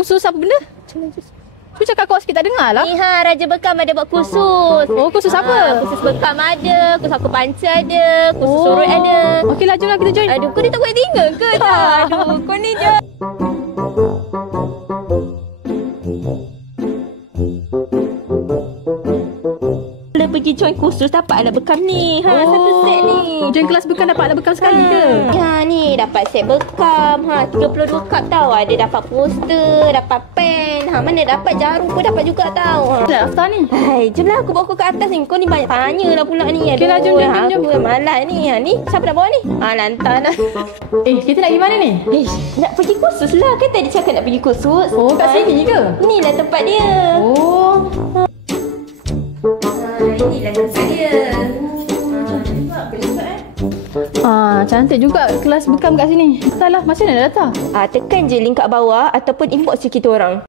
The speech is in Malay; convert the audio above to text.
kursus apa benda? Cu cakap kuat sikit tak dengar lah. Ni Raja Bekam ada buat kursus. Oh, kursus apa? Kursus bekam ada, kursus aku panca ada, kursus surut ada. Okeylah, jomlah kita join. Aduh, kau ni tak boleh tinggal ke tak? Aduh, kau ni je. Pergi join kursus dapatlah bekam ni. Satu set ni. Join kelas bekam dapatlah bekam sekali ke? Ya ni dapat set bekam. 32 cup tau. Ada dapat poster, dapat pen. Mana dapat jarum pun dapat juga tau. Dah daftar ni. Hai, jomlah aku bawa kau ke atas ni. Kau ni banyak tanya lah pula ni. Okeylah, jom. Aku malas ni. Ni siapa nak bawa ni? Lantar dah. Kita nak pergi mana ni? Nak pergi kursus lah. Kan tadi cakap nak pergi kursus. Oh, kat sini ke? Ni lah tempat dia. Oh. Inilah tempat dia. Cantik juga kelas bekam kat sini. Entahlah, macam mana dah datang? Tekan je link kat bawah ataupun inbox je kita orang.